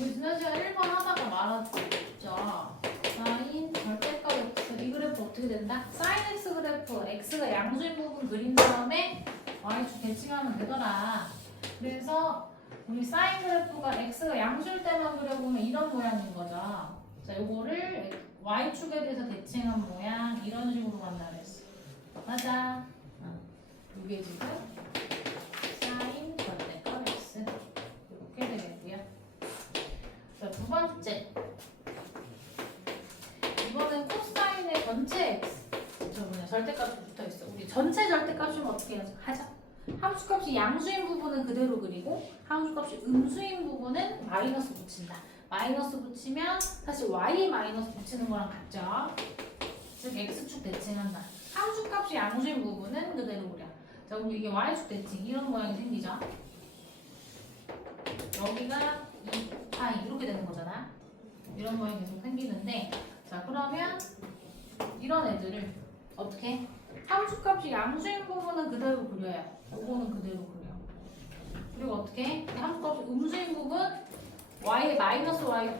우리 지난 시간 1번 하다가 말았죠. 사인 절대값 x 이 그래프 어떻게 된다? 사인 x 그래프 x가 양수인 부분 그린 다음에 y축 대칭하면 되더라. 그래서 우리 사인 그래프가 x가 양수일 때만 그려보면 이런 모양인 거죠. 자, 요거를 y축에 대해서 대칭한 모양 이런 식으로 간다 그랬어. 맞아. 이게 지금 사인 절대값 x 이렇게 되겠고요. 자, 두 번째. 이거는 코사인의 전체 x. 저번에 절대값이 붙어 있어. 우리 전체 절대값이면 어떻게 하자? 함수값이 양수인 부분은 그대로 그리고 함수값이 음수인 부분은 마이너스 붙인다. 마이너스 붙이면 사실 y 마이너스 붙이는 거랑 같죠. 즉 x축 대칭한다. 함수값이 양수인 부분은 그대로 그려. 자, 그럼 이게 y축 대칭 이런 모양이 생기죠. 여기가 2파이 이렇게 되는 거잖아. 이런 모양이 계속 생기는데, 자, 그러면 이런 애들을 어떻게? 함수값이 양수인 부분은 그대로 그려요. 요거는 그대로 그려. 그리고 어떻게? 함수값이 음수인 부분 y에 마이너스 y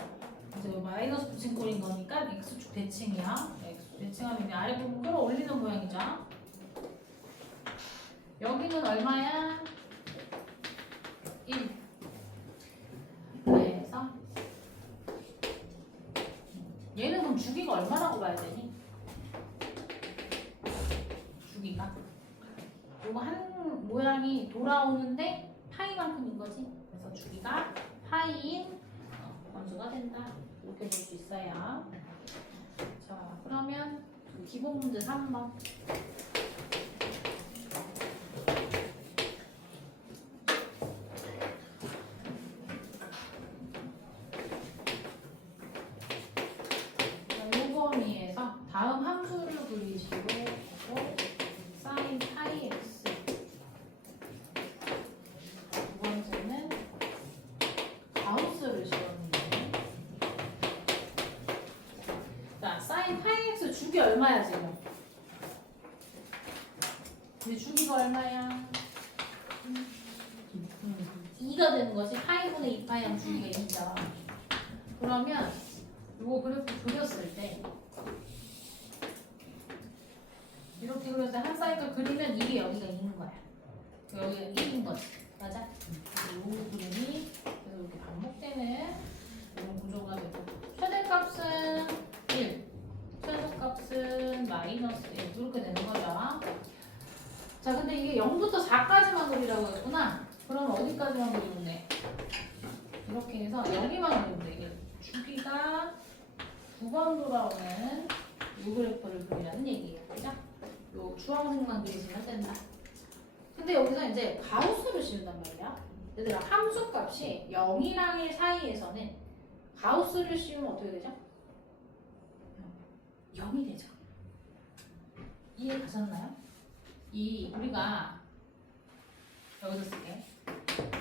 이제 마이너스 붙인 꼴인 거니까 x축 대칭이야. x축 대칭하면 아래 부분 끌어올리는 모양이죠. 여기는 얼마야? 1. 그래서 얘는 그럼 주기가 얼마라고 봐야 되니? 주기가 요거 한 모양이 돌아오는데 파이만큼인 거지. 그래서 주기가 파이인 건수가 된다. 이렇게 볼 수 있어요. 자, 그러면 기본 문제 3번. 요거미에서 다음 함수를 그리시고 사인 파이 x. 두 번째는 가우스를 씌웠는데, 자, 사인 파이 x 주기 얼마야 지금? 근데 주기가 얼마야? 2가 되는 거지. 파이분의 2파이 하면 주기가 2죠. 그러면 요거 그래프 그렸을 때 이렇게 그렸을 때 한 사이클 그리면 이게 여기가 있는 거야. 여기가 1인 거지. 맞아? 요 그림이 그래서 이렇게 반복되는 이런 구조가 되고, 최대값은 1, 최소값은 마이너스 1 이렇게 되는 거죠. 자, 근데 이게 0부터 4까지만 그리라고 했구나. 그럼 어디까지만 그리면 돼? 이렇게 해서 여기만 그리면 돼. 이게 주기가 9번 돌아오는 요 그래프를 그리라는 얘기예요. 그죠? 요 주황색만 그리시면 된다. 근데 여기서 이제 가우스를 씌운단 말이야. 얘들아, 함수값이 0이랑 1 사이에서는 가우스를 씌우면 어떻게 되죠? 0이 되죠. 이해 가셨나요? 우리가 여기서 쓸게.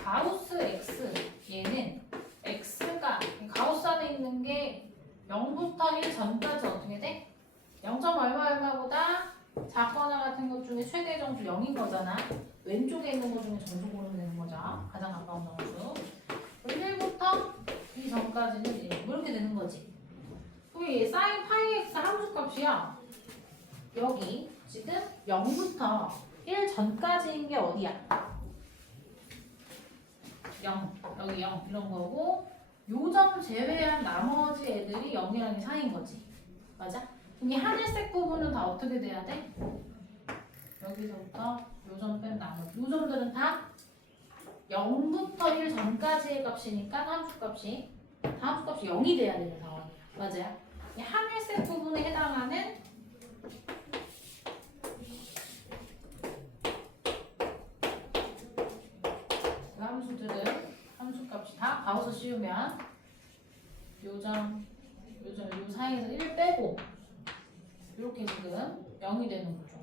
가우스 x 얘는 x가 가우스 안에 있는 게 0부터 1 전까지 어떻게 돼? 0. 얼마보다 작거나 같은 것 중에 최대 점수 0인 거잖아. 왼쪽에 있는 것 중에 점수 고르면 되는 거죠. 가장 가까운 점수. 1부터 2 전까지는 1. 이렇게 되는 거지. 그럼 얘 사인 파이 x 함수값이야. 여기 지금 0부터 1 전까지인 게 어디야? 0, 여기 0 이런 거고, 요 점 제외한 나머지 애들이 0이랑 2 사이인 거지. 맞아? 이 하늘색 부분은 다 어떻게 돼야 돼? 여기서부터 요 점 뺀 나머지 요 점들은 다 0부터 1 전까지의 값이니까 함수값이 0이 돼야 되는 상황이야. 맞아요? 이 하늘색 부분에 해당하는 그 함수들은 함수값이 다 가우스 씌우면 요 사이에서 1 빼고 이렇게 지금 0이 되는 거죠.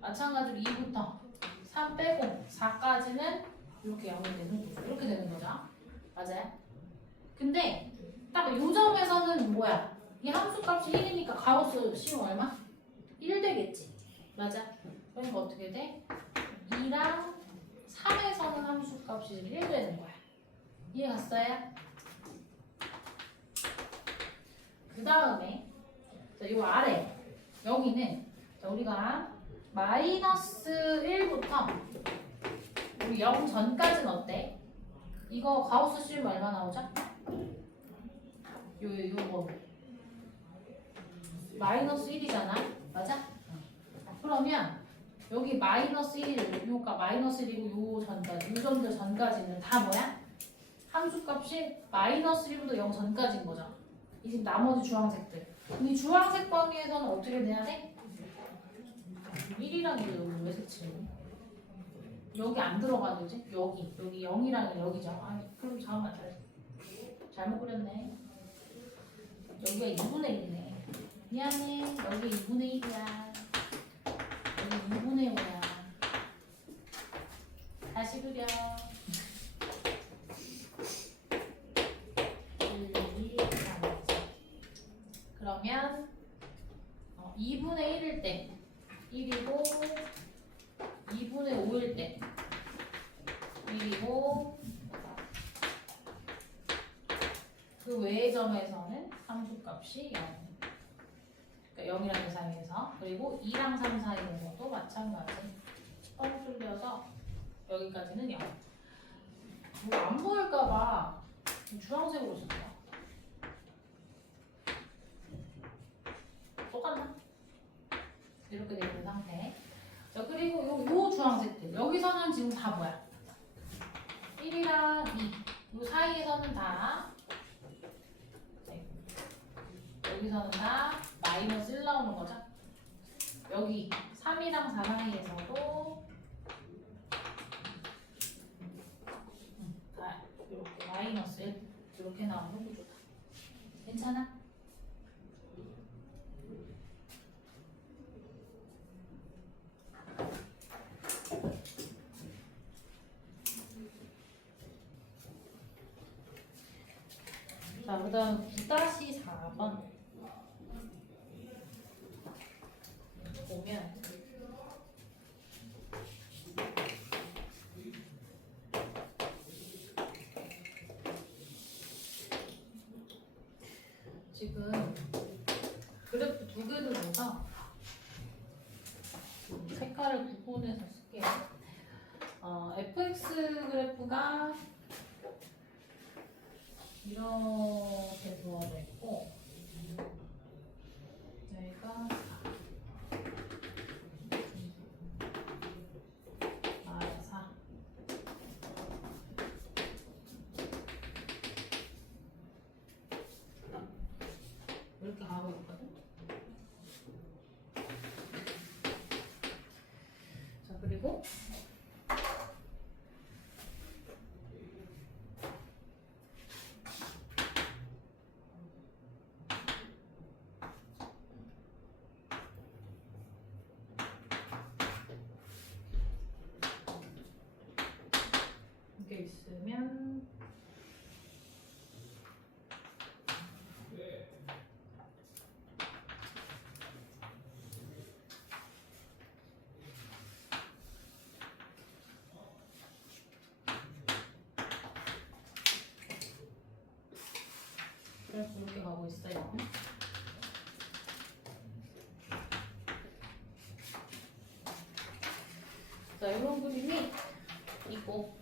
마찬가지로 2부터 3 빼고 4까지는 이렇게 0이 되는 거죠. 이렇게 되는 거죠. 맞아요? 근데 딱 요 점에서는 뭐야? 이 함수값이 1이니까 가우스 씌우면 얼마? 1 되겠지. 맞아? 그러니까 어떻게 돼? 2랑 3에서는 함수값이 1 되는 거야. 이해 갔어요? 그 다음에 이 아래 여기는 자, 우리가 마이너스 1부터 우리 0 전까지는 어때? 이거 가우스 씌우면 얼마 나오죠? 요거 마이너스 1이잖아. 맞아? 그러면 여기 마이너스 1, 요가 마이너스 1이고 요 전까지, 요 점들 전까지는 다 뭐야? 함수값이 마이너스 1부터 0 전까지인 거죠. 이 지금 나머지 주황색들. 이 주황색 범위에서는 어떻게 돼야 돼? 1이라는 게 여기 왜 색칠해? 여기 안 들어가도 이제 여기 0이랑 여기죠. 아 그럼 잠깐만 잘못 그렸네. 여기가 2분의 1이네. 미안해. 여기 2분의 1이야. 여기 2분의 5야. 다시 그려. 1, 2, 3. 그러면 2분의 1일 때 1이고 2분의 5일 때 1이고 그 외의 점에서는 함수값이 0. 그러니까 0이라는 계산에서 그리고 2랑 3 사이에서도 마찬가지. 뻥 뚫려서 여기까지는 0. 뭐 안 보일까봐 주황색으로 썼어. 똑같나? 이렇게 되어 있는 상태. 자, 그리고 요 주황색들. 여기서는 지금 다 뭐야? 1이랑 2. 요 사이에서는 다 여기서는 다 마이너스 1 나오는 거죠. 여기 3이랑 4 사이에서도 다 이렇게 마이너스 1 이렇게 나오는 구조다. 괜찮아? 자, 그 다음 9-4번 보면 지금 그래프 두 개를 줘서 색깔을 구분해서 쓸게요. fx 그래프가 이렇게 부어져 있고 여기가 4 이렇게 가고 있거든. 자, 그리고 이게 있으면 그래서 이렇게 가고 있어요. 자, 이런 그림이 있고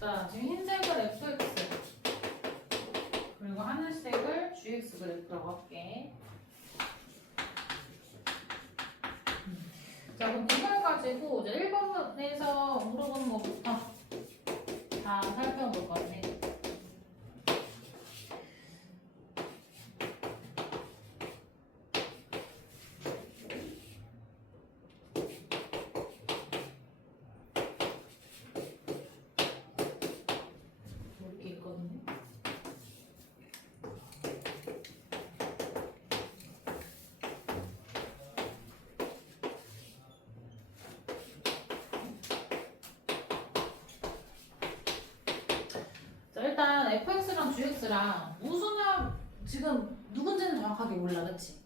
자, 지금 흰색을 fx 그리고 하늘색을 gx 그래프라고 할게. 자, 그럼 이걸 가지고 이제 1번에서 물어보는 것부터 다 살펴볼 건데 이렇게 있거든요. 자, 일단 fx랑 gx랑 무수냐 지금 누군지는 정확하게 몰라, 그치?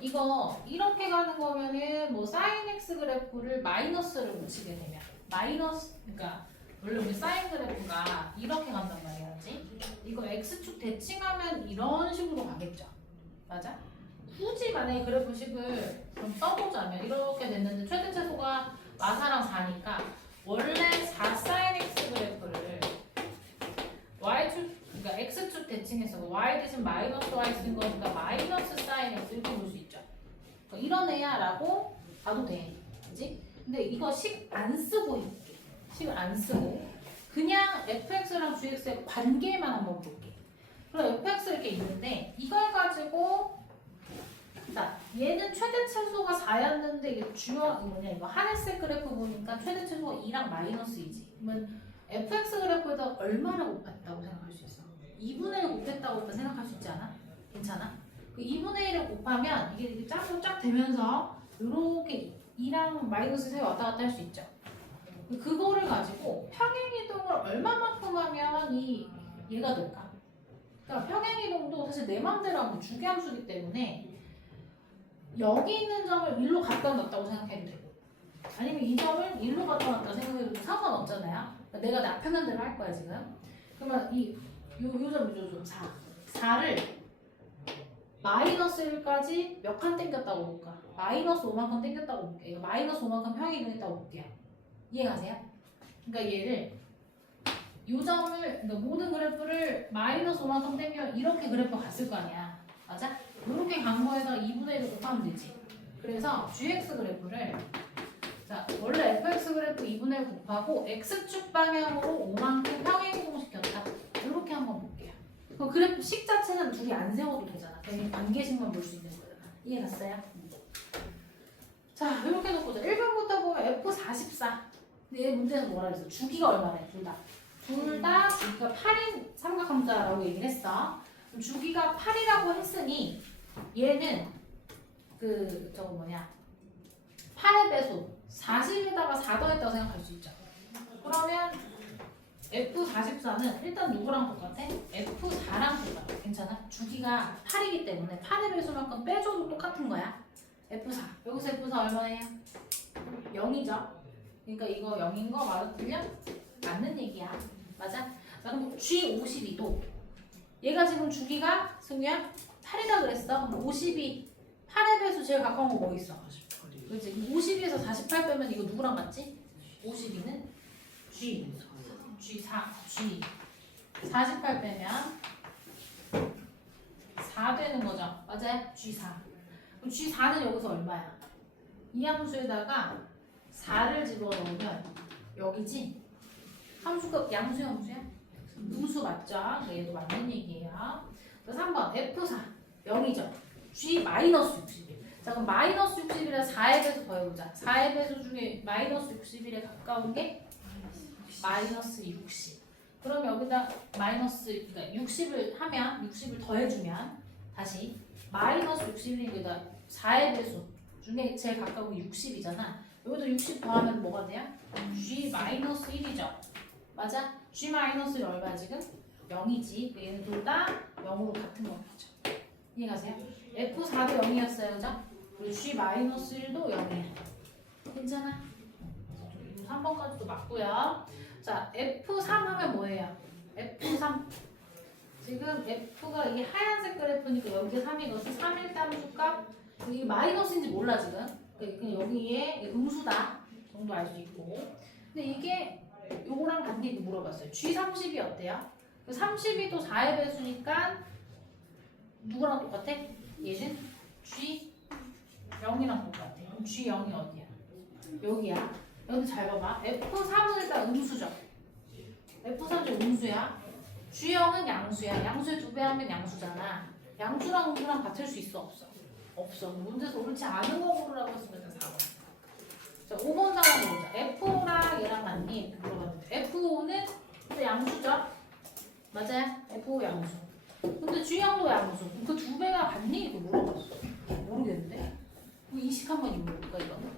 이거 이렇게 가는 거면은 뭐 사인 x 그래프를 마이너스를 붙이게 되면 마이너스 그러니까 원래 우리 사인 그래프가 이렇게 간단 말이야, 그지? 이거 x축 대칭하면 이런 식으로 가겠죠, 맞아? 굳이 만약에 그래프식을 좀 써보자면 이렇게 됐는데 최대 최소가 마사랑 4니까 원래 4 사인 x 그래프를 y축 그러니까 x축 대칭해서 y 대신 마이너스 y 쓴 거니까 마이너스 사인 x 이렇게 볼 수 있죠. 그러니까 이런 애야라고 봐도 돼, 그지? 근데 이거 식 안 쓰고 있게, 식을 안 쓰고 그냥 fx랑 gx의 관계만 한번 볼게. 그럼 fx 이렇게 있는데 이걸 가지고 자, 얘는 최대 최소가 4였는데 이게 중요한 뭐냐 이거 하늘색 그래프 보니까 최대 최소가 2랑 마이너스 2지. 그러면 fx 그래프에다 얼마나 곱했다고 생각할 수 있어? 2분의 1 곱했다고 생각할 수 있지 않아? 괜찮아? 그 2분의 1을 곱하면 이게 짝으로 쫙 되면서 이렇게 2랑 마이너스 사이 왔다 갔다 할 수 있죠. 그거를 가지고 평행이동을 얼마만큼 하면 얘가 될까? 그러니까 평행이동도 사실 내 맘대로 하면 주기함수이기 때문에 여기 있는 점을 1로 갖다 놨다고 생각해도 되고 아니면 이 점을 1로 갖다 놨다고 생각해도 상관없잖아요. 그러니까 내가 나 편한 대로 할 거야 지금. 그러면 요 4를 마이너스 1까지 몇 칸 땡겼다고 볼까? 마이너스 5만큼 땡겼다고 볼게. 이거 마이너스 5만큼 평행이동했다고 볼게요. 이해가세요? 그러니까 얘를 요 점을 그러니까 모든 그래프를 마이너스 5만큼 땡기면 이렇게 그래프 갔을 거 아니야. 맞아? 이렇게 간 거에다가 2분의 1을 곱하면 되지. 그래서 gx 그래프를 자 원래 fx 그래프 2분의 1 곱하고 x축 방향으로 5만큼 평행이동시켰다. 이렇게 한번 볼게요. 그럼 그래프 식 자체는 둘이 안 세워도 되잖아. 그냥 관계식만 볼 수 있는 거잖아. 이해갔어요? 자 이렇게 놓고자 1번부터 보면 F44 근데 얘 문제는 뭐라 그랬어? 주기가 얼마래? 둘 다 주기가 8인 삼각함수라고 얘기를 했어. 그럼 주기가 8이라고 했으니 얘는 그 저거 뭐냐 8의 배수 40에다가 4 더했다고 생각할 수 있죠. 그러면 F44는 일단 누구랑 똑같아? F4랑 똑같아. 괜찮아? 주기가 8이기 때문에 8의 배수만큼 빼줘도 똑같은 거야. F4. 여기서 F4 얼마예요? 0이죠. 그러니까 이거 0인 거 맞아? 틀려? 맞는 얘기야. 맞아? 자 그럼 G52도 얘가 지금 주기가 승유야? 8이다 그랬어. 그럼 52 8의 배수 제일 가까운 거 뭐 있어? 그렇지. 52에서 48 빼면 이거 누구랑 같지? 52는 G4 G 48 빼면 4 되는 거죠. 맞아요? G4. 그럼 G4는 여기서 얼마야? 이 함수에다가 4를 집어넣으면 여기지? 함수가 양수야 함수야? 음수 맞죠? 네, 얘도 맞는 얘기예요. 그래서 3번 F4 0이죠. G-61. 자 그럼 마이너스 60이라 4의 배수 더해보자. 4의 배수 중에 마이너스 61에 가까운 게 마이너스 60. 그럼 여기다 마이너스 그러니까 60을 하면 60을 더해주면 다시 마이너스 61이니까 4의 배수 중에 제일 가까운 게 60이잖아. 여기도 60 더하면 뭐가 돼요? G-1이죠. 맞아? G-1이 얼마야 지금? 0이지. 얘는 둘 다 0으로 같은 거겠죠. 이해가세요? F4도 0이었어요. 그죠? 그리고 G-1도 0이야. 괜찮아? 3번까지도 맞고요. 자, F3 하면 뭐예요? F3. 지금 F가 이게 하얀색 그래프니까 여기에 3이거든. 3일 함수값 이게 마이너스인지 몰라 지금. 그냥 여기에 음수다 정도 알 수 있고. 근데 이게 요거랑 반대 물어봤어요. G30이 어때요? 32도 4의 배수니까 누구랑 똑같아? 얘는 G0이랑 똑같아. 그럼 G0이 어디야? 여기야. 여기 잘 봐봐. F3은 일단 음수죠. F3은 음수야. G0은 양수야. 양수에 2배 하면 양수잖아. 양수랑 음수랑 같을 수 있어? 없어? 없어. 문제에서 옳지 않은 거 고르라고 했으면 일단 4번. 자, 5번 상황 보자. F5랑 얘랑 같니? 이렇게 물어봤는데 F5는 또 양수죠? 맞아요? F5 양수. 근데 G형도 양수. 그 2배가 같니? 이렇게 물어봤어. 모르겠는데? 이식 한번 입어볼까 이거는?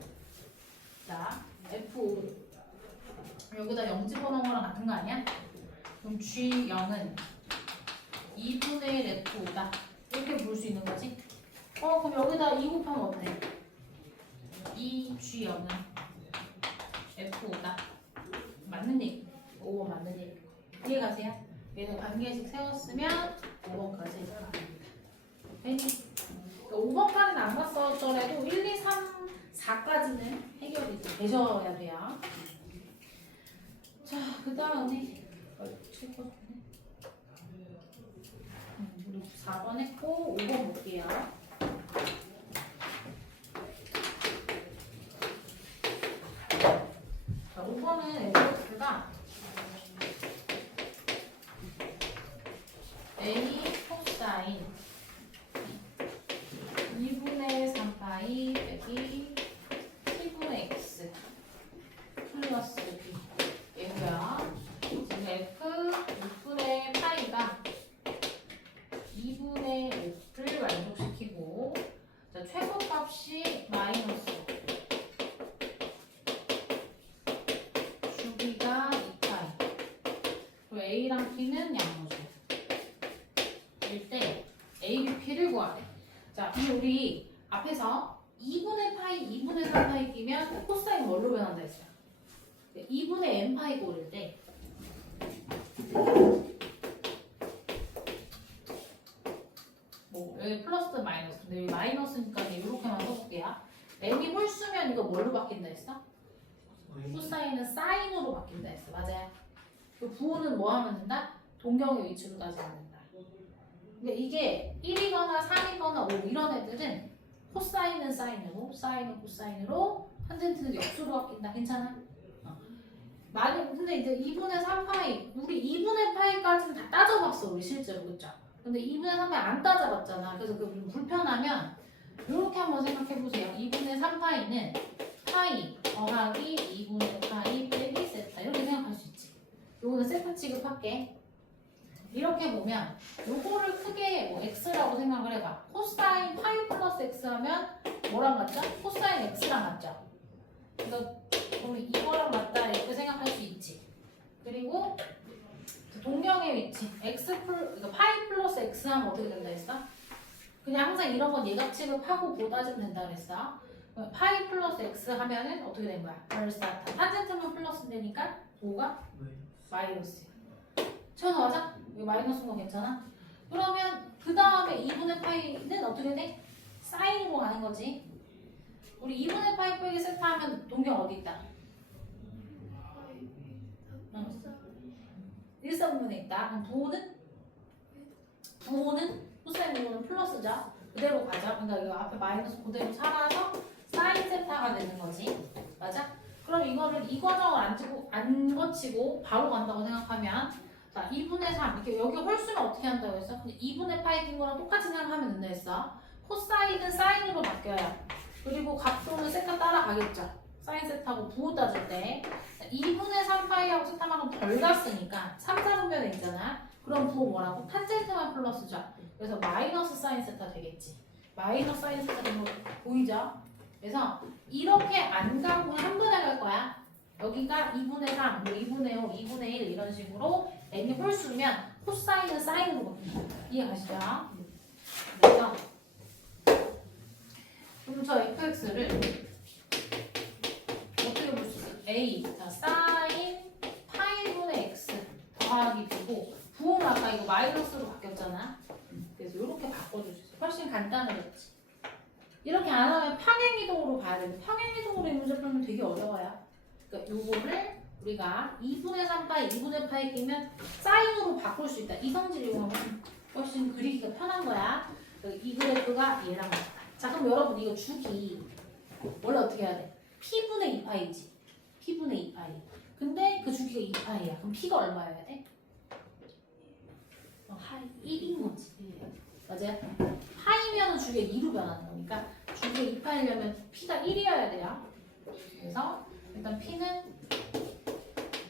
자, F5 여기다 0 집어넣은 거랑 같은 거 아니야? 그럼 G0은 2분의 1 F5다. 이렇게 볼 수 있는 거지? 그럼 여기다 2 곱하면 어때? 2G여는 F5다. 맞는 얘기. 5번 맞는 얘기. 이해 가세요? 얘는 관계식 세웠으면 5번까지 갑니다. 되니? 5번까지는 안 갔었더라도 1, 2, 3, 4까지는 해결이 되셔야 돼요. 자, 그 다음에 우리 4번 했고 5번 볼게요. 자, 5번은 fx가 a 코사인 2분의 3파이 빼기 t분의 x 플러스 b 얘고요. 지금 f 6분의 파이가 2분의 5를 만족시키고 자, 최고값이 마이너스 주기가 2파이 그리고 a랑 b는 양보죠. 이때 a, b, p를 구하래. 자, 그럼 우리 앞에서 2분의 파이, 2분의 3파이 끼면 코사인 뭘로 변한다 했어요? 2분의 n파이 고를 때 뭐 여기 플러스 마이너스 근데 여기 마이너스니까 이렇게만 써볼게요. n이 홀수면 이거 뭘로 바뀐다 했어? 코사인은 사인으로 바뀐다 했어. 맞아요. 그 부호는 뭐 하면 된다? 동경의 위치로 따지면 된다. 근데 이게 1이거나 3이거나 5 이런 애들은 코사인은 사인으로 사인은 코사인으로 탄젠트는 역수로 바뀐다. 괜찮아? 근데 이제 2분의 3파이 우리 2분의 파이까지는 다 따져봤어 우리 실제로. 그쵸? 근데 2분의 3파이 안 따져봤잖아. 그래서 그 불편하면 이렇게 한번 생각해보세요. 2분의 3파이는 파이 더하기 2분의 파이 빼기 세타 이렇게 생각할 수 있지. 요거는 세타 취급할게. 이렇게 보면 요거를 크게 뭐 x라고 생각을 해봐. 코사인 파이 플러스 x 하면 뭐랑 같죠? 코사인 x랑 같죠? 그래서 그럼 이거랑 맞다 이렇게 생각할 수 있지. 그리고 동경의 위치 그러니까 파이 플러스 x 하면 어떻게 된다 했어? 그냥 항상 이런 건 예각 취급하고 보 따지면 된다 그랬어. 파이 플러스 x 하면은 어떻게 된 거야? 벌사타 탄젠트만 플러스 되니까 5가 마이너스야. 처음 맞아? 이거 마이너스인 거 괜찮아? 그러면 그 다음에 2분의 파이는 어떻게 돼? 사인으로 가는 거지. 우리 2분의 파이 빼기 세타 하면 동경 어디 있다? 1,4분의 있다. 그럼 부호는? 코사인 부호는 플러스죠. 그대로 가자. 그러니까 이거 앞에 마이너스 그대로 살아서 사인 세타가 되는 거지. 맞아? 그럼 이거를 이 과정을 안 거치고 바로 간다고 생각하면 자 2분의 3 이렇게 여기 홀수는 어떻게 한다고 했어? 근데 2분의 파이 낀 거랑 똑같이 생각하면 된다 했어. 코사인은 사인으로 바뀌어요. 그리고 각도는 세타 따라가겠죠. 사인 세타고 부호 따질 때 2분의 3파이하고 세타만큼 덜 갔으니까 3, 4분면에 있잖아. 그럼 부호 뭐라고? 탄젠트만 플러스죠. 그래서 마이너스 사인 세타 되겠지. 마이너스 사인 세타 되는 거 보이죠? 그래서 이렇게 안 가고 한 번에 갈 거야. 여기가 2분의 3, 뭐 2분의 5, 2분의 1 이런 식으로 n이 홀수면 코사인은 사인으로 바뀐다. 이해 가시죠? 그래서 그럼 저 fx를 어떻게 볼 수 있어? a 자, 사인 파이분의 x 더하기 b고 부호는 아까 이거 마이너스로 바뀌었잖아. 그래서 이렇게 바꿔줄 수 있어. 훨씬 간단해졌지. 이렇게 안 하면 평행이동으로 봐야 되는데 평행이동으로 이 문제 풀면 되게 어려워요. 그러니까 요거를 우리가 2분의 3파이, 2분의 파이 끼면 사인으로 바꿀 수 있다. 이 성질 이용하면 훨씬 그리기가 편한 거야. 이 그래프가 얘랑 같다. 자, 그럼 여러분 이거 주기 원래 어떻게 해야 돼? P분의 2파이지. P분의 2파이. 근데 그 주기가 2파이야. 그럼 P가 얼마여야 돼? 1인 거지. 맞아요? 파이면 주기가 2로 변하는 거니까 주기가 2파이려면 P가 1이어야 돼요. 그래서 일단 P는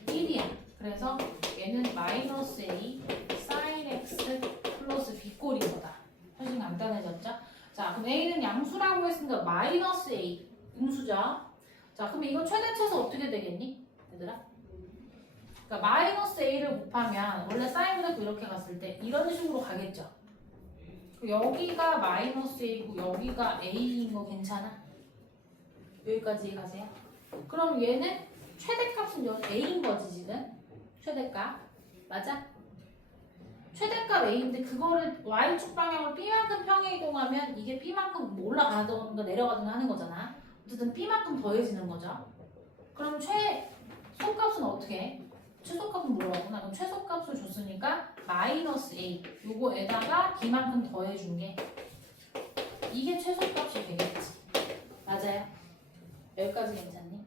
1이야. 그래서 얘는 마이너스 A sin X 플러스 B꼴인 거다. 훨씬 간단해졌죠? 자, 그럼 A는 양수라고 했으니까 마이너스 A 음수죠? 자, 그럼 이거 최대쳐서 어떻게 되겠니? 얘들아? 그러니까 마이너스 A를 곱하면 원래 사인 그래프 이렇게 갔을 때 이런 식으로 가겠죠? 여기가 마이너스 A고 여기가 A인 거 괜찮아? 여기까지 이해가세요? 그럼 얘는 최대값은 여기 A인 거지 지금? 최대값 맞아? 최대값 A인데 그거를 Y축 방향으로 B만큼 평행 이동하면 이게 B만큼 올라가든가 내려가든가 하는 거잖아. 어쨌든 B만큼 더해지는 거죠. 그럼 최소값은 어떻게 해? 최소값은 뭐라고? 나 그럼 최소값을 줬으니까 마이너스 A 요거에다가 B만큼 더해준 게 이게 최소값이 되겠지. 맞아요? 여기까지 괜찮니?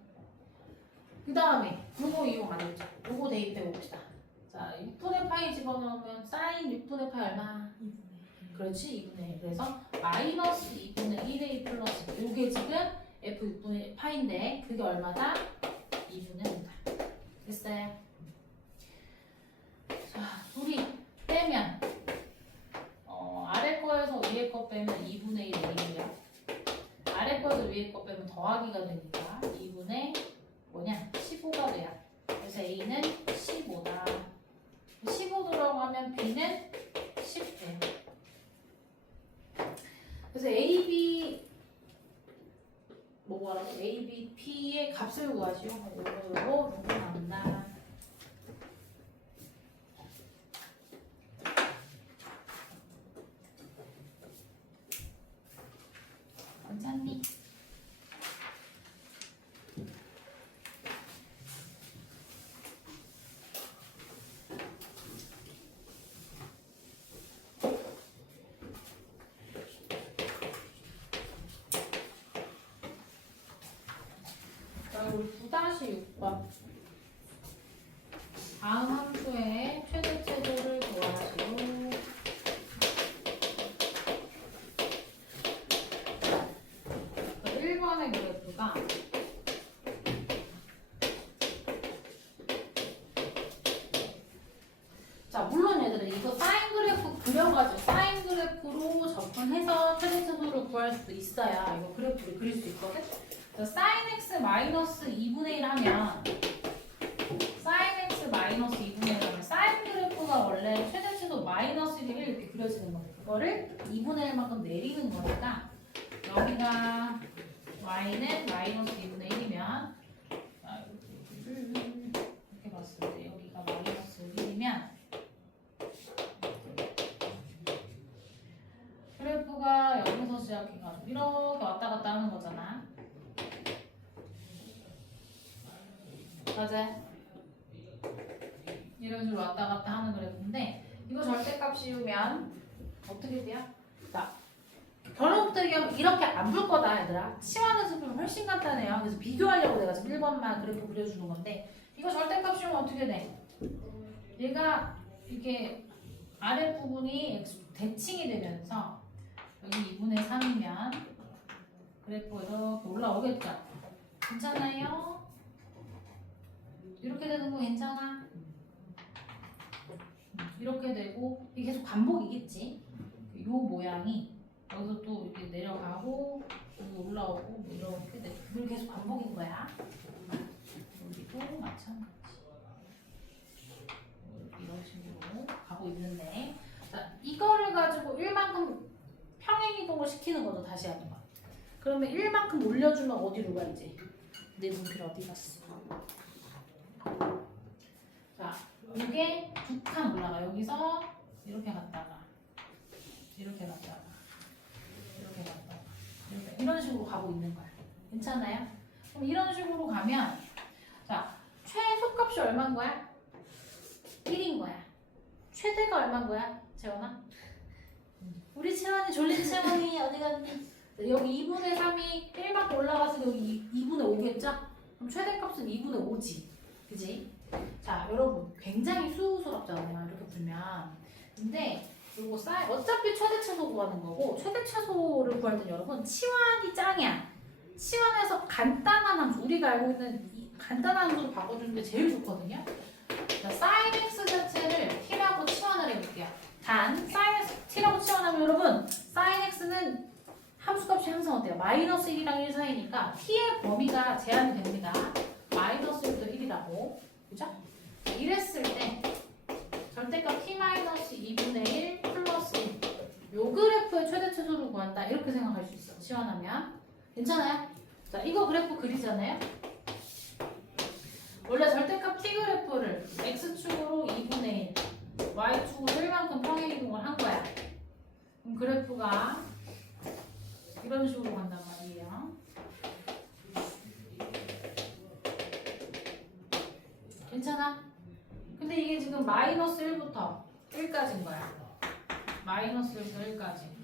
그 다음에 요거 이용 안 했죠? 요거 대입해 봅시다. 자, 6분의 파이 집어넣으면 사인 6분의 파이 얼마? 2분의 1. 그렇지, 2분의 1. 그래서 마이너스 2분의 1A 플러스 요게 지금 F 6분의 파인데 그게 얼마다? 2분의 1이다. 됐어요? 자, 둘이 빼면 아래 거에서 위에 거 빼면 2분의 1이 되고요. 아래 거에서 위에 거 빼면 더하기가 되니까 2분의 뭐냐? 15가 돼요. 그래서 A는 15다. 15 들어가면 B는 10 돼요. 그래서 AB 뭐라고? ABP의 값을 구하시오. 요거 나온다. 괜찮니? 우리 9-6번 다음 함수의 최대체도를 구하시오. 1번의 그래프가 자 물론 얘들아 이거 사인 그래프 그려가지고 사인 그래프로 접근해서 최대체도를 구할 수도 있어요. 이거 그래프를 그릴 수 있거든. 사인 x 마이너스 2분의 1 하면 사인 x 마이너스 2분의 1 하면 사인 그래프가 원래 최대치도 마이너스 1이 이렇게 그려지는 거예요. 그거를 2분의 1만큼 내리는 거니까 여기가 y는 마이너스 2분의 1이면 이렇게 봤을 때 여기가 마이너스 1이면 그래프가 여기서 시작해가지고 이렇게 왔다 갔다 하는 거잖아. 맞아? 이런 식으로 왔다 갔다 하는 그래프인데 이거 절대값 씌우면 어떻게 돼요? 자, 결론부터 얘기하면 이렇게 안 풀 거다 얘들아. 치환해서 풀면 훨씬 간단해요. 그래서 비교하려고 내가 지금 1번만 그래프 그려주는 건데 이거 절대값 씌우면 어떻게 돼? 얘가 이게 아랫부분이 대칭이 되면서 여기 2분의 3이면 그래프가 이렇게 올라오겠죠? 괜찮아요? 이렇게 되는 거 괜찮아? 이렇게 되고 이게 계속 반복이겠지? 요 모양이 여기서 또 이렇게 내려가고 여기 올라오고 이렇게 되고 이걸 계속 반복인 거야. 여기도 마찬가지. 이런 식으로 가고 있는데 자, 이거를 가지고 1만큼 평행이동을 시키는 거죠. 다시 하는 거. 그러면 1만큼 올려주면 어디로 가야지? 내 눈길 어디 갔어? 자, 이게 두 칸 올라가. 여기서 이렇게 갔다가 이렇게 갔다가 이렇게 갔다가 이렇게 이런 식으로 가고 있는 거야. 괜찮아요? 그럼 이런 식으로 가면 자, 최소값이 얼마인 거야? 1인 거야. 최대가 얼마인 거야? 재원아? 우리 채원이 졸린 채원이 어디 갔니? 여기 2분의 3이 1밖에 올라가서 여기 2분의 5겠죠? 그럼 최대값은 2분의 5지. 그지? 자, 여러분 굉장히 수스럽잖아요. 이렇게 풀면. 근데 요거 어차피 최대최소 구하는 거고 최대최소를 구할 땐 여러분 치환이 짱이야. 치환해서 간단한 함수, 우리가 알고 있는 이 간단한 함수로 바꿔주는 게 제일 좋거든요. 자, sin x 자체를 t라고 치환을 해볼게요. 단 sin x t라고 치환하면 여러분 sin x는 함수값이 항상 어때요? 마이너스 1이랑 1 사이니까 t의 범위가 제한이 됩니다. 마이너스 1부터 1이라고. 그죠? 이랬을 때 절대값 t-2분의 1 플러스 1. 요 그래프 최대 최소를 구한다. 이렇게 생각할 수 있어. 치환하면. 괜찮아요? 자, 이거 그래프 그리잖아요? 원래 절대값 t 그래프를 x축으로 2분의 1, y축으로 1만큼 평행이동을 한 거야. 그럼 그래프가 이런 식으로 간단 말이에요. 괜찮아? 근데 이게 지금 마이너스 1부터 1까지인 거야. 마이너스 1부터 1까지.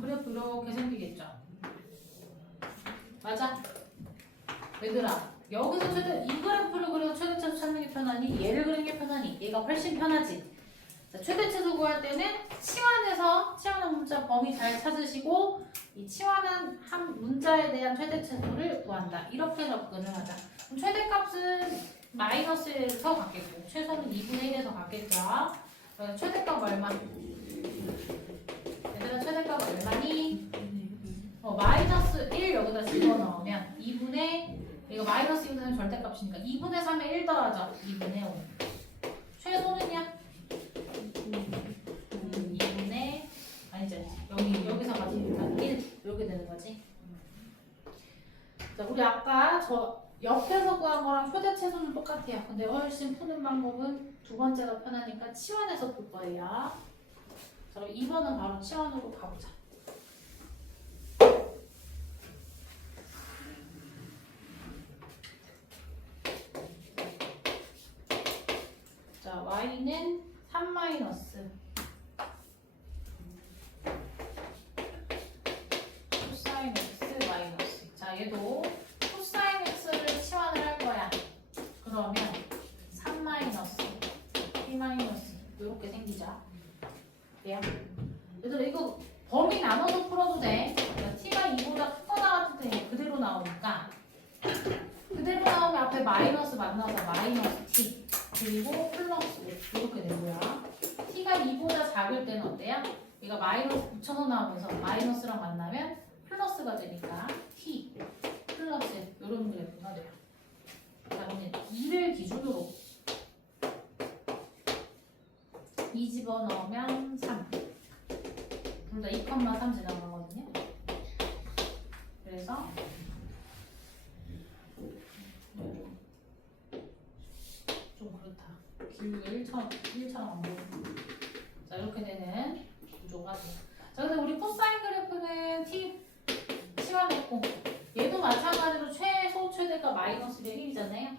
그래프 이렇게 생기겠죠? 맞아? 얘들아, 여기서 이 그래프를 그려서 최대최소 찾는 게 편하니? 얘를 그리는 게 편하니? 얘가 훨씬 편하지? 자, 최대최소 구할 때는 치환한 문자 범위 잘 찾으시고 이 치환한 한 문자에 대한 최대최소를 구한다. 이렇게 접근을 하자. 그럼 최대값은 마이너스 1에서 갖겠고 최소는 2분의 1에서 갖겠죠. 그럼 최대값 얼마? 얘들아 최대값 얼마니? 마이너스 1 여기다 집어넣으면 2분의 이거 마이너스 2분의 3 절대값이니까 2분의 3에 1 더하죠. 2분의 5. 최소는요? 2분의 아니지 여기서 가지니까 1 이렇게 되는 거지. 자, 우리 아까 저 옆에서 구한 거랑 최대 최소는 똑같아요. 근데 훨씬 푸는 방법은 두 번째가 편하니까 치환해서 풀 거예요. 자, 그럼 2번은 바로 치환으로 가보자. 자, y는 3 마이너스 코사인 x 마이너스. 자, 얘도 코사인 x를 치환을 할 거야. 그러면 3 마이너스 p 마이너스 이렇게 생기죠. 돼요? 얘들아 이거 범위 나눠서 풀어도 돼. t가 2보다 크거나 같을 때 그대로 나오니까 그대로 나오면 앞에 마이너스 만나서 마이너스 t 그리고 플러스 5 이렇게 되고요. t가 2보다 작을 때는 어때요? 얘가 마이너스 붙여서 나오면서 마이너스랑 만나면 플러스가 되니까 t 플러스 이런 그래프가 돼요. 자, 그러면 2를 기준으로 2 집어넣으면 3 둘 다 2,3 지나가거든요. 그래서 좀 그렇다. 길게 1처럼 안 보이고. 자, 이렇게 되는 구조가 돼요. 자, 근데 우리 코사인 그래프는 t 치환했고 얘도 마찬가지로 최소 최대가 마이너스 1이잖아요.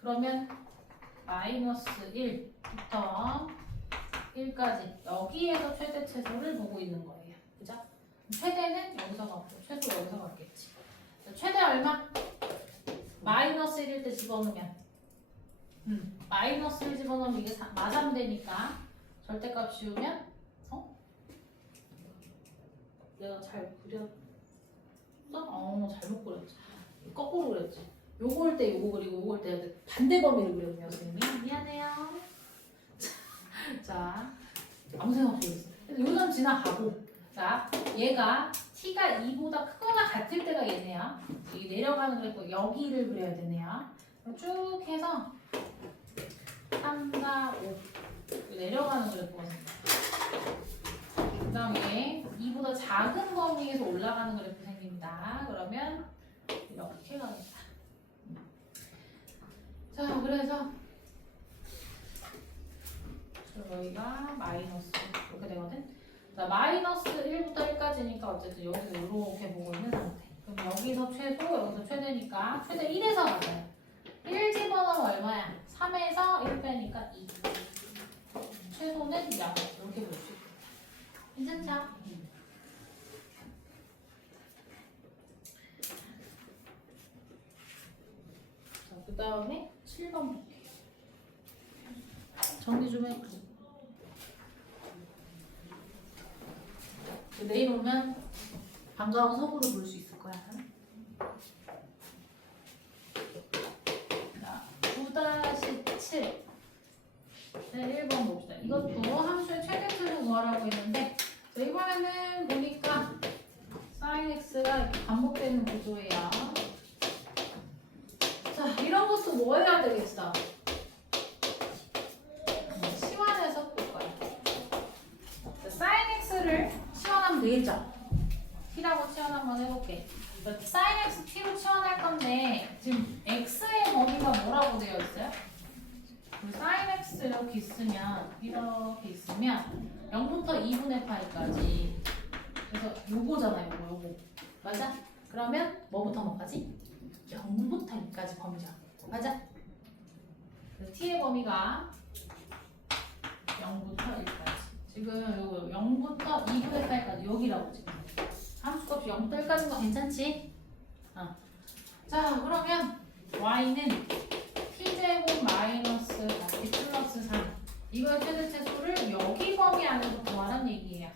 그러면 마이너스 1부터 1까지 여기에서 최대 최소를 보고 있는 거예요. 그죠? 최대는 여기서 갖고 최소 여기서 갖겠지. 최대 얼마? 마이너스 1일 때 집어넣으면 마이너스 1 집어넣으면 이게 마삼 되니까 절대값 씌우면 내가 잘 그렸어? 잘못 그렸지. 거꾸로 그렸지. 요거 올 때 요거 그리고 요거 올 때 반대 범위를 그렸네요, 선생님. 미안해요. 자, 아무 생각 없이 그렸어. 그래서 요점 지나가고, 자, 얘가 t가 2보다 크거나 같을 때가 얘네야. 이 내려가는 그래프 여기를 그려야 되네요. 그럼 쭉 해서 3, 4, 5 내려가는 그래프가 생겨요. 그 다음에 2보다 작은 범위에서 올라가는 그래프 생깁니다. 그러면 이렇게 가겠다. 자, 그래서 여기가 마이너스 이렇게 되거든. 자, 마이너스 1부터 1까지니까 어쨌든 여기서 이렇게 보고 있는 상태. 그럼 여기서 최소, 여기서 최대니까 최대 1에서 가자요. 1 집어넣으면 얼마야? 3에서 1 빼니까 2. 최소는 0 이렇게 볼 수 있겠다. 괜찮죠? 자, 그 다음에 7번 볼게요. 정리 좀 해줘. 내일 오면 반가운 서구를 볼 수 있을 거야. 자, 9-7. 네, 1번 봅시다. 이것도 함수의 최대값을 구하라고 했는데 이번에는 보니까 sin x가 이렇게 반복되는 구조예요. 자, 이런 것도 뭐 해야 되겠어? 치환해서 볼 거야. sin x를 하면 되겠죠? t라고 치환 한번 해볼게. sin x t로 치환할 건데 지금 x의 범위가 뭐라고 되어 있어요? sin x 이렇게 있으면 0부터 2분의 파이까지. 그래서 요거잖아요. 요거 맞아? 그러면 뭐부터 뭐까지? 0부터 2까지 범위죠. 맞아? t의 범위가 0부터 1까지. 지금 요거 0부터 2분의 8까지 여기라고 지금. 함수값이 0부터 1까지인 거 괜찮지? 자 그러면 y는 t제곱 마이너스 t 플러스 3 이거의 최대체수를 여기 범위 안에서 구하라는 얘기예요.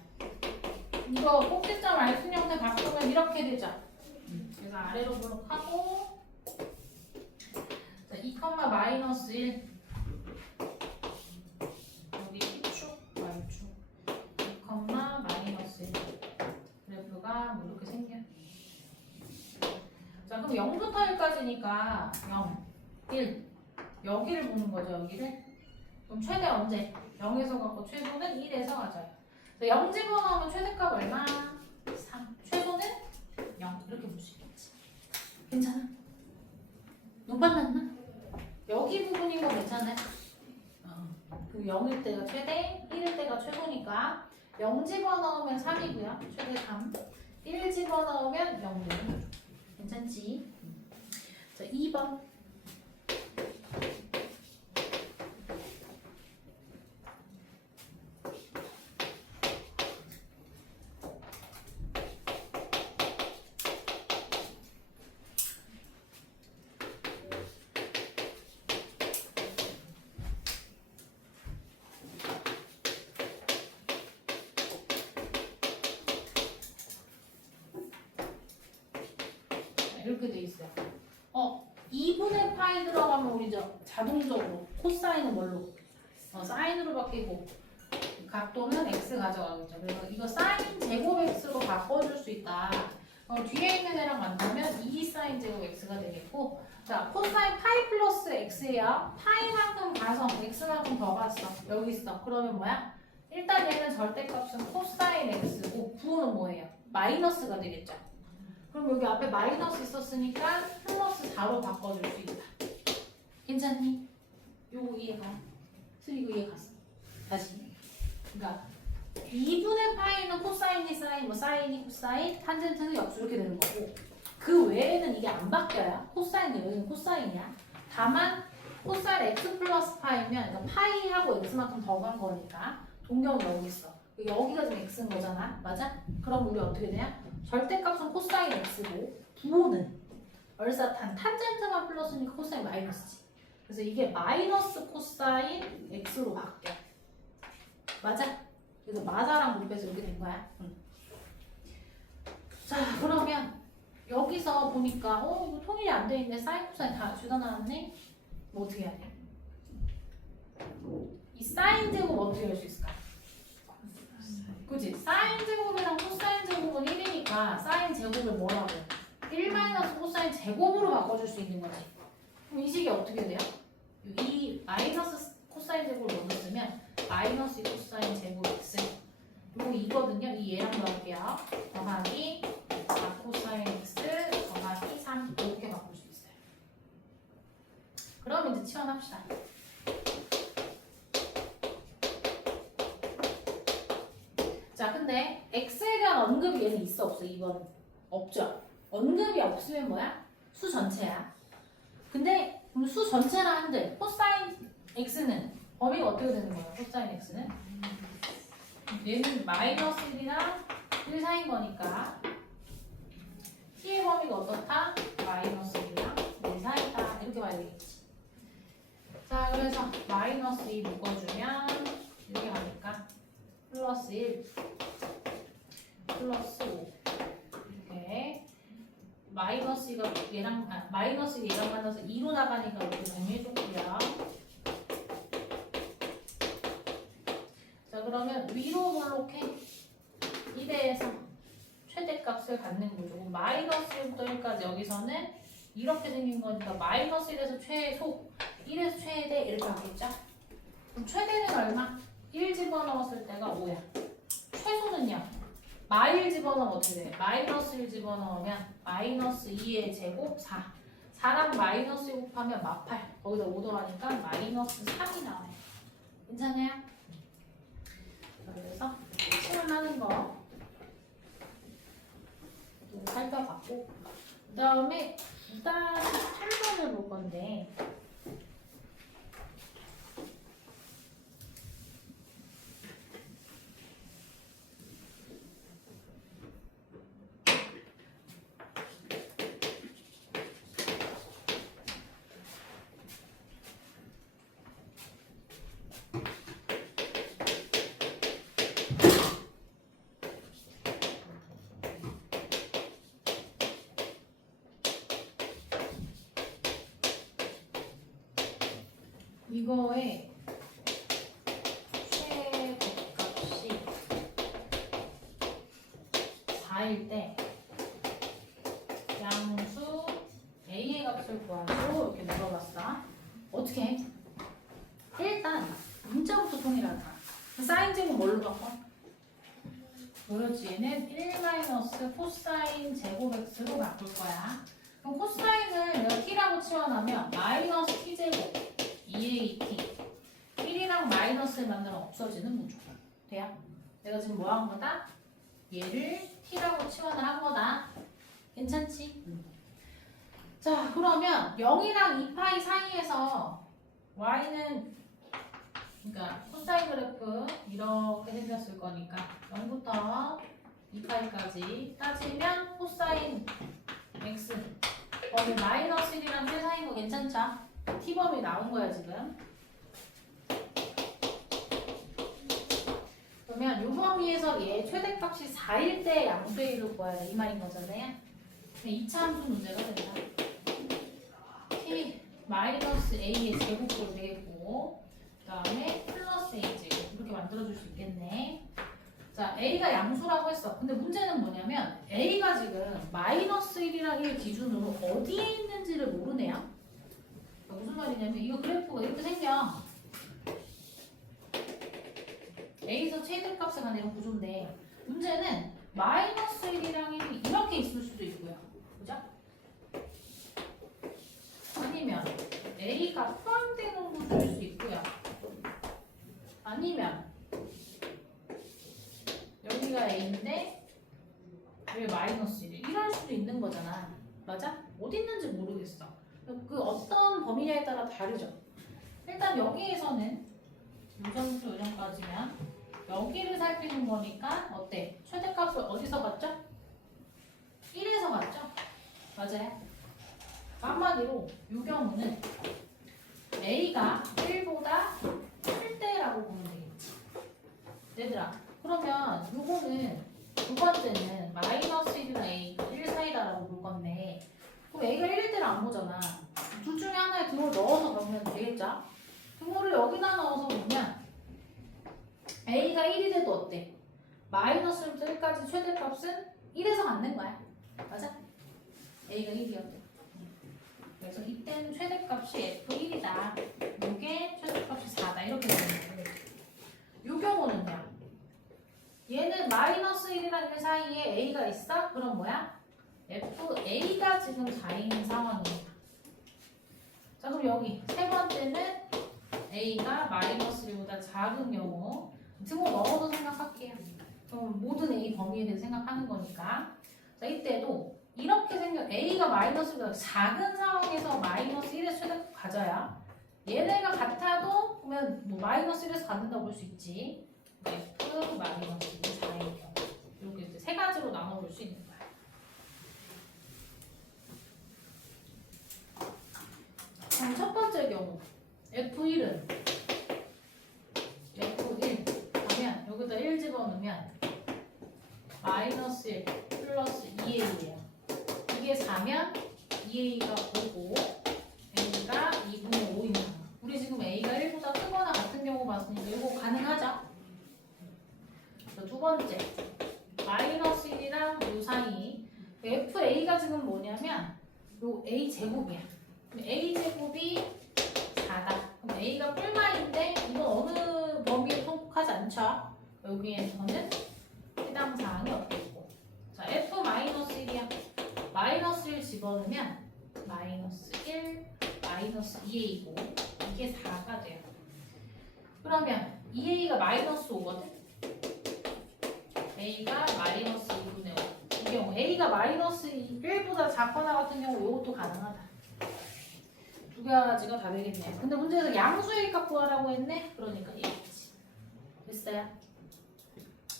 이거 꼭지점 알순 형태 바꾸면 이렇게 되죠. 그래서 아래로 블록하고 자, 2, 마이너스 1 여기 X축, Y축 2, 마이너스 1 그래프가 뭐 이렇게 생겨. 자 그럼 0부터 1까지니까 0, 1 여기를 보는 거죠. 여기를. 그럼 최대 언제? 0에서 갖고 최소는 1에서 가져요. 0 집어넣으면 최대값 얼마? 3. 최소는 0. 이렇게 볼 수 있겠지. 괜찮아? 못 받았나? 여기 부분인 거 괜찮아요? 그 0일 때가 최대, 1일 때가 최소니까 0 집어넣으면 3이고요. 최대 3. 1 집어넣으면 0. 괜찮지? 자, 2번. 이렇게 돼 있어요. 2분의 파이 들어가면 우리 자동적으로 코사인은 뭘로? 사인으로 바뀌고 각도는 x 가져가겠죠. 그래서 이거 사인 제곱 x로 바꿔줄 수 있다. 뒤에 있는 애랑 만나면 2 사인 제곱 x가 되겠고 자 코사인 파이 플러스 x예요. 파이만큼 가서 x만큼 더 갔어. 여기 있어. 그러면 뭐야? 일단 얘는 절대값은 코사인 x고 부호는 뭐예요? 마이너스가 되겠죠. 그럼 여기 앞에 마이너스 있었으니까 플러스 4로 바꿔줄 수 있다. 괜찮니? 요거 이해가? 이거 이해 갔어. 다시. 그러니까 2분의 파이는 코사인이 사인, 뭐 사인이 코사인, 탄젠트는 역수 이렇게 되는 거고 그 외에는 이게 안 바뀌어요. 코사인은 여기는 코사인이야. 다만 코사인 x 플러스 파이면 그러니까 파이하고 x만큼 더 간 거니까 동경은 여기 있어. 여기가 지금 x인 거잖아. 맞아? 그럼 우리 어떻게 되냐? 절대값은 코사인 x고 부호는 얼싸탄 탄젠트만 플러스니까 코사인 마이너스지. 그래서 이게 마이너스 코사인 x로 바뀌어. 맞아? 그래서 마사랑 곱해서 이렇게 된 거야. 자 그러면 여기서 보니까 이거 통일이 안 돼 있네. 사인 코사인 다 주다 나왔네. 뭐 어떻게 해야 돼? 이 사인 제곱 어떻게 할 수 있을까? 그치? 사인 제곱이랑 코사인 제곱은 1이니까 사인 제곱을 뭐라고? 1 마이너스 코사인 제곱으로 바꿔줄 수 있는 거지. 그럼 이 식이 어떻게 돼요? 이 마이너스 코사인 제곱을 먼저 쓰면 마이너스 2 코사인 제곱 x 요거 2거든요. 이 얘랑 넣을게요. 더하기 4 코사인 x 더하기 3 이렇게 바꿀 수 있어요. 그럼 이제 치환합시다. 자 근데 x에 대한 언급이 얘는 있어 없어? 2번은 없죠. 언급이 없으면 뭐야? 수 전체야. 근데 그럼 수 전체라 한들 코사인 x는 범위가 어떻게 되는 거예요? 코사인 x는 얘는 마이너스 1이랑 1 사이인 거니까 t의 범위가 어떻다? 마이너스 1이랑 1 사이다. 이렇게 봐야 되겠지. 자 그래서 마이너스 2 묶어주면 이렇게 가니까 플러스 1 플러스 5 이렇게 마이너스가 얘랑 마이너스 얘랑 만나서 2로 나가니까 이렇게 정리해줬고요. 자 그러면 위로 볼록해 1에서 최대값을 갖는 거죠. 마이너스 1부터 1까지 여기서는 이렇게 생긴 거니까 마이너스 1에서 최소 1에서 최대 이렇게 하겠죠. 그럼 최대는 얼마? 1 집어넣었을 때가 5야. 최소는요? 마일 집어넣으면 어떻게 돼? 마이너스 1 집어넣으면 마이너스 2의 제곱 4. 4랑 마이너스 1 곱하면 마팔. 거기다 5 더하니까 마이너스 3이 나와요. 괜찮아요? 그래서 시험하는 거 좀 살펴봤고, 그 다음에 8번을 볼 건데, 이거의 최대값이 4일 때 양수 A의 값을 구하고 이렇게 물어봤어. 어떻게 해? 일단 문자부터 통일하자. 사인 제곱 뭘로 바꿔? 그렇지. 얘는 1 코사인 제곱 x로 바꿀 거야. 그럼 코사인을 내가 t라고 치환하면 마이너스 t제곱 2at 1이랑 마이너스를 만나면 없어지는 구조. 돼요? 내가 지금 뭐 한 거다? 얘를 t라고 치환을 한 거다. 괜찮지? 자, 그러면 0이랑 2파이 사이에서 y는, 그러니까 코사인 그래프 이렇게 생겼을 거니까 0부터 2파이까지 따지면 코사인 x 범위 마이너스 1이랑 1 사이인 거 괜찮죠? t범위 나온 거야 지금. 그러면 요 범위에서 얘 최대값이 4일 때 양수의 일을 구해야 돼. 이 말인 거잖아요. 2차 함수 문제가 된다. t 마이너스 a의 제곱으로 되겠고, 그 다음에 플러스 a 제곱 이렇게 만들어줄 수 있겠네. 자, a가 양수라고 했어. 근데 문제는 뭐냐면 a가 지금 마이너스 1이랑 1 기준으로 어디에 있는지를 모르네요. 무슨 말이냐면 이거 그래프가 이렇게 생겨. A에서 최대값을 가는 이런 구조인데, 문제는 마이너스 1이랑 1이 이렇게 있을 수도 있고요. 그죠? 아니면 A가 포함되는 구조일 수 있고요. 아니면 여기가 A인데 여기 마이너스 1 이럴 수도 있는 거잖아. 맞아? 어디 있는지 모르겠어. 그 어떤 범위냐에 따라 다르죠. 일단 여기에서는 요점수 요점까지면 여기를 살피는 거니까 어때? 최대값을 어디서 봤죠? 1에서 봤죠? 맞아요. 한마디로 이 경우는 A가 1보다 클 때라고 보면 되겠지. 얘들아, 그러면 요거는 두 번째는 마이너스 1이랑 A가 1 사이다라고 볼 건데, 그럼 A가 1일 때를 안 보잖아. 둘 중에 하나에 등호를 넣어서 보면 되겠죠? 등호를 여기다 넣어서 보면 A가 1이 돼도 어때? 마이너스부터 1까지 최대값은 1에서 갖는 거야. 맞아? A가 1이었대. 그래서 이때는 최대값이 F1이다. 이게 최대값이 4다. 이렇게 되는 거예요. 이 경우는요. 얘는 마이너스 1이랑 1 사이에 A가 있어? 그럼 뭐야? FA가 지금 4인 상황입니다. 자, 그럼 여기 세 번째는 A가 마이너스 1보다 작은 경우 등호 넣어도 생각할게요. 그럼 모든 A 범위에 대해 생각하는 거니까. 자, 이때도 이렇게 생겨 A가 마이너스 1보다 작은 상황에서 마이너스 1에서 최대값 가져야 얘네가 같아도 보면 뭐 마이너스 1에서 갖는다고 볼 수 있지. F 마이너스 4인 경우 이렇게 이제 세 가지로 나눠볼 수 있는 거야. 그럼 첫 번째 경우 F1은 F1 하면 여기다 1 집어넣으면 마이너스 1 플러스 2A예요. 이게 4면 2A가 5고 A가 2분의 5입니다. 우리 지금 A가 1보다 크거나 같은 경우 봤으니까 이거 가능하죠? 두 번째 마이너스 1이랑 요 사이 FA가 지금 뭐냐면 요 A 제곱이야. A 제곱이 4다. 그럼 A가 뿔마인데 이건 어느 범위에 속하지 않죠? 여기에서는 해당 사항이 없겠다. 집어넣으면 마이너스 1, 마이너스 2a고 이게 4가 돼요. 그러면 2a가 마이너스 5거든? a가 마이너스 2분의 5. 이 경우 a가 마이너스 1보다 작거나 같은 경우 이것도 가능하다. 두 가지가 다 되겠네요. 근데 문제에서 양수의 값 구하라고 했네? 그러니까 얘겠지. 됐어요?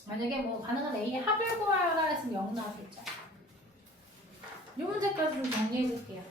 만약에 뭐 가능한 a의 합을 구하라 했으면 0 나왔겠죠. 이 문제까지 좀 정리해 볼게요.